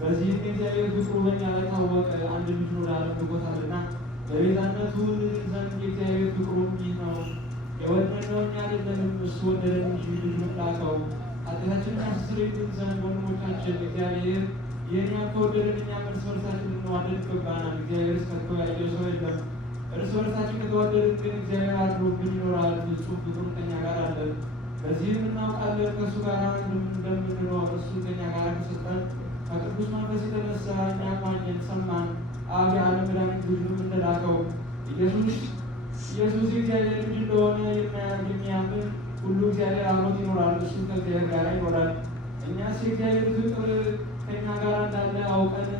በዚህ እግዚአብሔር ፍቅሩ በእኛ ላይ ታወቀ። አንድ ልጅ ወደ ዓለም ልኮታልና በቤዛነቱ ዘንድ የእግዚአብሔር ፍቅሩ ይህ ነው። የወደድነው እኛ አይደለንም፣ እሱ ወደደን እንጂ ልጁን ላከው ኃጢአታችንን ያስተሰርይልን ዘንድ። ወንድሞቻችን እግዚአብሔር ይህን ያህል ከወደደን እኛም እርስ በርሳችን ልንዋደድ ይገባናል። እግዚአብሔርስ ከቶ ያየው ሰው የለም። እርስ በርሳችን ከተዋደድን ግን እግዚአብሔር አድሮብን ይኖራል፣ ፍጹም ፍቅሩ ከእኛ ጋር አለ። በዚህም እናውቃለን ከእሱ ጋር እንደምንኖር እሱ ከእኛ ጋር ከሰጠን ከቅዱስ መንፈስ የተነሳ እኛ ማግኘት ሰማን። አብ የዓለም መድኃኒት ልጁን እንደላከው ኢየሱስ የእግዚአብሔር ልጅ እንደሆነ የሚያምን ሁሉ እግዚአብሔር አብሮት ይኖራል፣ እሱ ከእግዚአብሔር ጋር ይኖራል። እኛስ የእግዚአብሔር ፍቅር ከእኛ ጋር እንዳለ አውቀን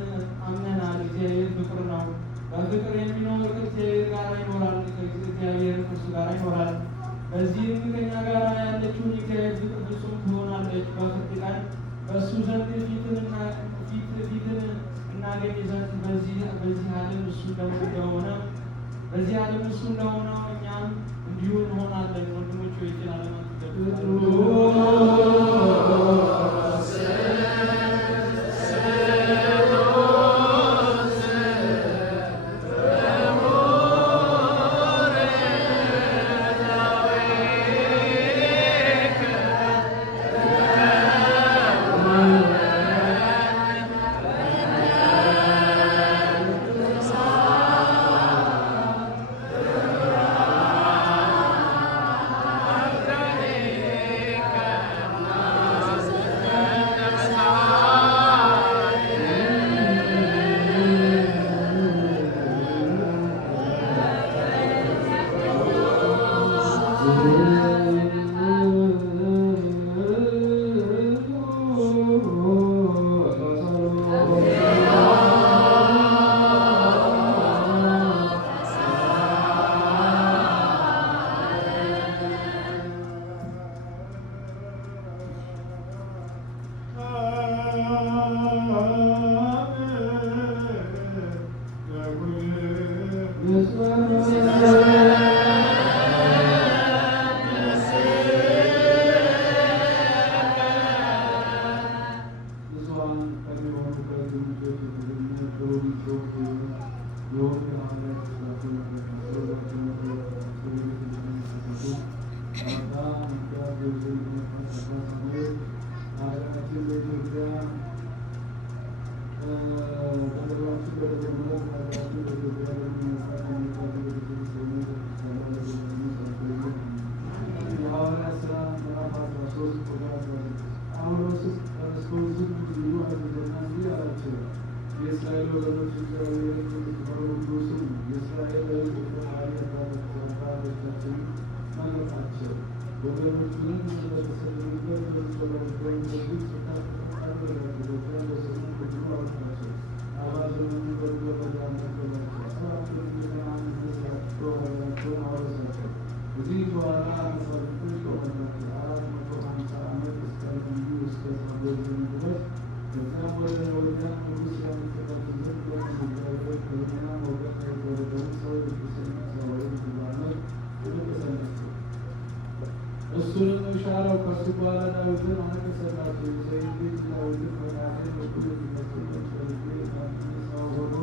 አምነናል። እግዚአብሔር ፍቅር ነው። በፍቅር የሚኖር ከእግዚአብሔር ጋር ይኖራል፣ እግዚአብሔር ከእርሱ ጋር ይኖራል። በዚህም ከእኛ ጋር ያለችውን የእግዚአብሔር ፍቅር ፍጹም ትሆናለች። በፍርድ ቀን በእሱ ዘንድ ፊትን እናገኝ ዘንድ በዚህ ዓለም እሱ እንደሆነው እኛም እንዲሁ እንሆናለን። ወንድሞች ሆይ ይችላል እሱንም ሻረው ከሱ በኋላ ዳዊትን አነገሠላቸው። የእሴይን ልጅ ዳዊትን በናዝሬት በኩል የሚመስል ሰው ሆኖ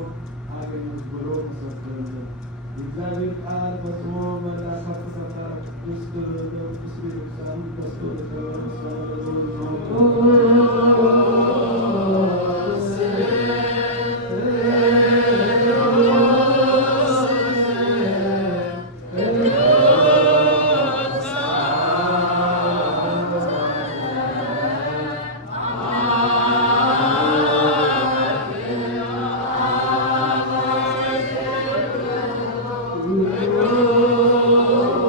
አገኙት ብሎ መሰከረለት። የእግዚአብሔር ቃል ፈጽሞ መላ ከፍ ከፍ አለ። ቅዱስ ቤተክርስቲያኑ በስቶ Oh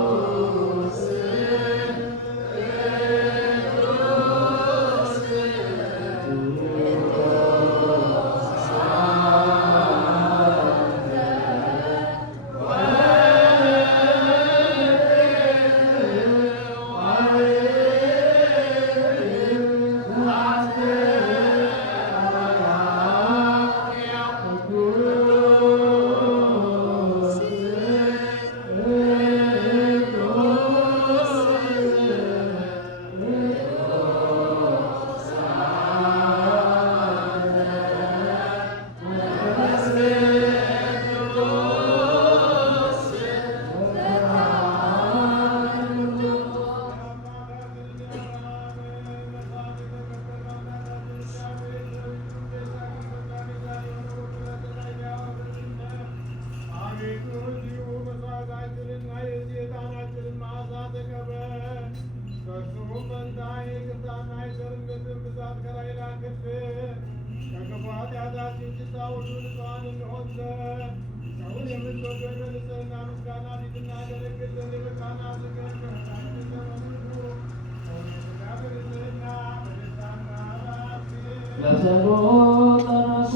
ለጸሎት ተነሱ።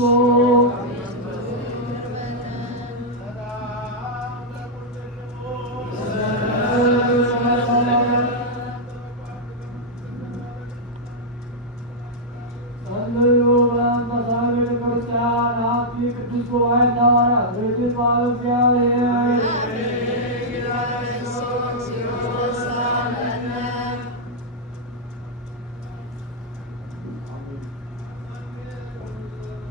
ጸልዩ በመንፈሳዊ ቤተክርስቲያን አብይ ቅዱስ ጉባኤ ሐዋርያት ድርጅት በእግዚአብሔር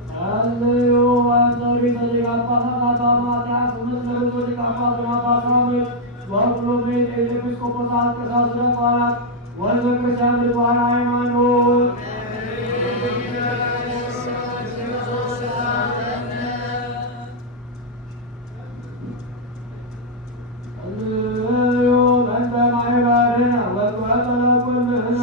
ጸልዩ ወንዘሪ ሊቀ ጳጳሳት ማትያስ ምስለ ሊቀ ጳጳሳት በሁሉም ቤት ኤጲስቆጶሳት ቀሳውስት ሐዋርያት ወሕዝበ ክርስቲያን ብዙኃን ሃይማኖት ጸልዩ በእንተ ማኅበርነ ወበእንተ ኩልነ